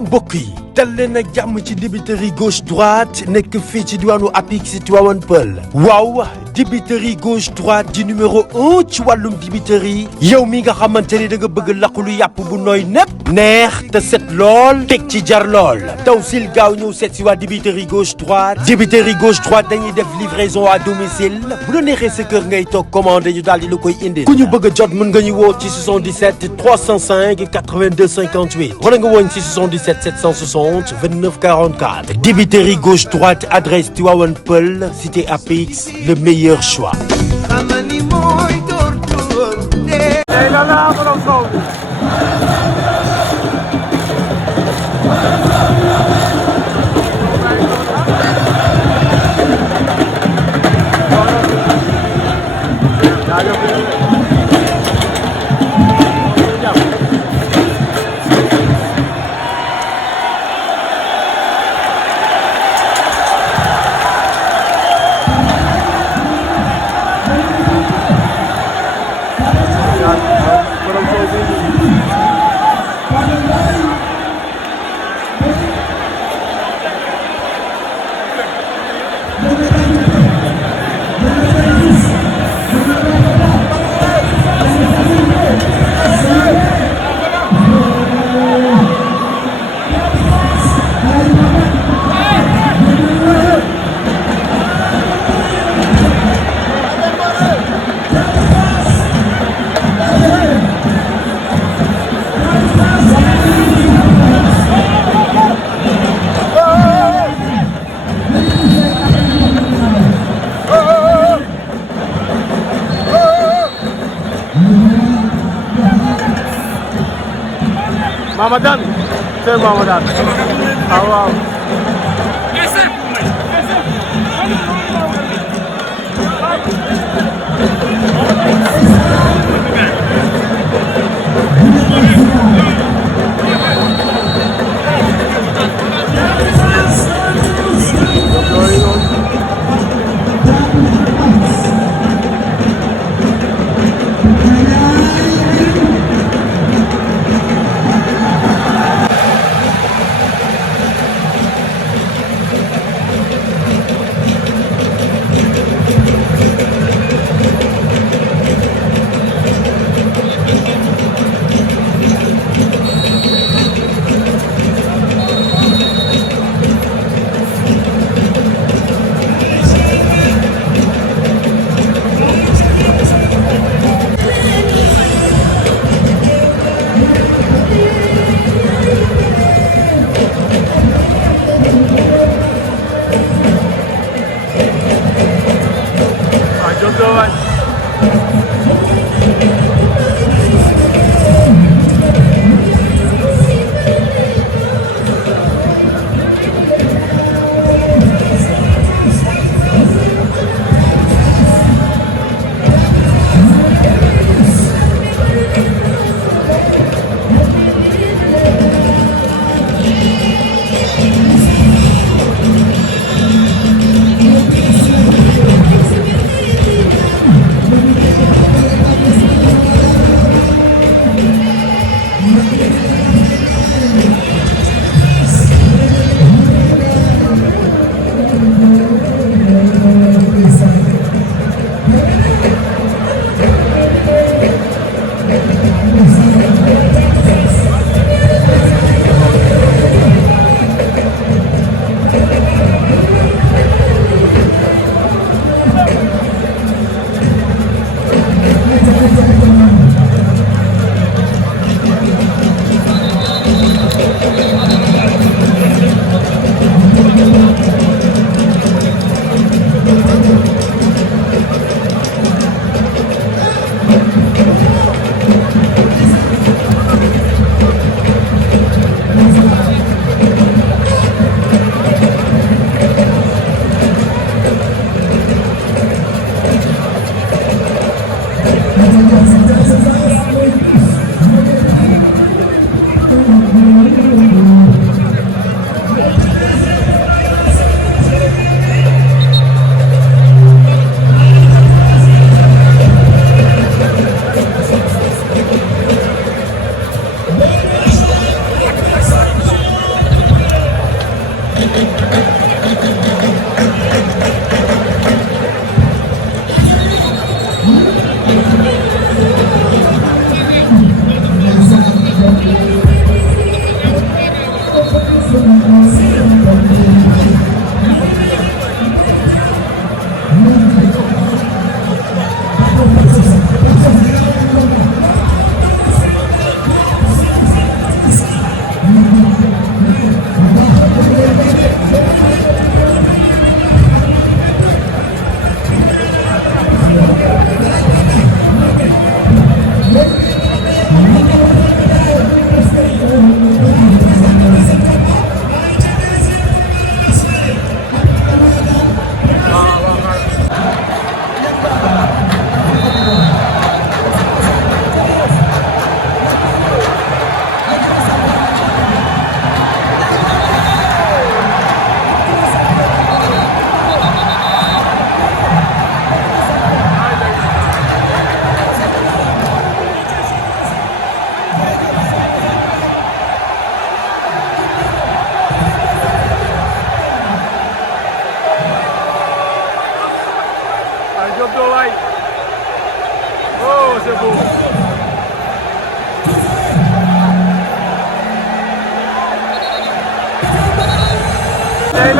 mbokk yi dal leen ak jàmm ci dibiteri gauche droite nekk fii ci diwaanu Apix ci Tivaouane Peulh waaw dibiteri gauche droite di numéro 1 ci wàllum dibiteri yow mi nga xamante ni da nga bëgg laqulu yàpp bu nooy nepp neex te set lool teg ci jar lool taw sil gaaw ñëw seet si waa dibiteri gauche droite dañuy def livraison à domicile bu la neexee sa kër ngay toog commandé ñu daal di la koy indi ku ñu bëgg a jot mën nga ñu woo ci 77 305 82 58 wala nga woon ci 77 760 29 44 dibiteri gauche droite adresse Tivaouane Peulh cité Apix le meilleur choix. Mamadan, c'est Mamadan. Ah wow.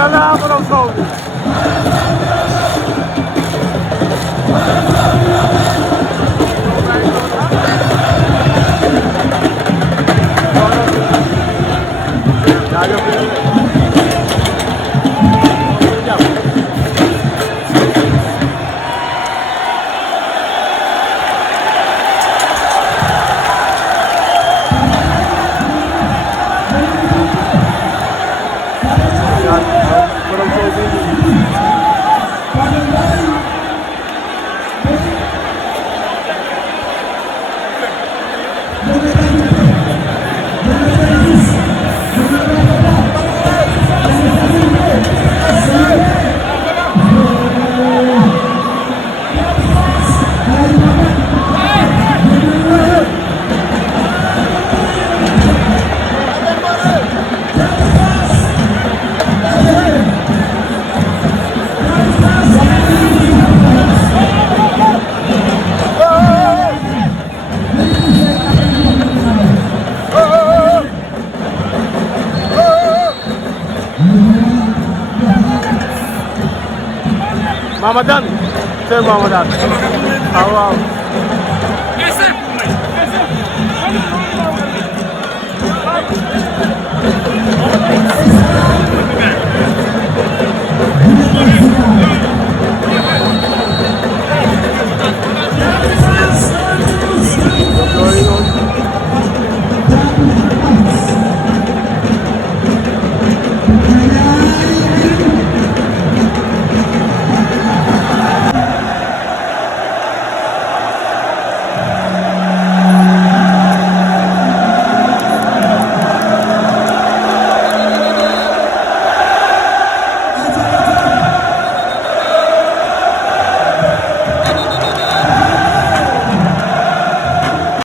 yàlla borom sow bi. Mama Dan, c'est Mama Dan. Ah waaw.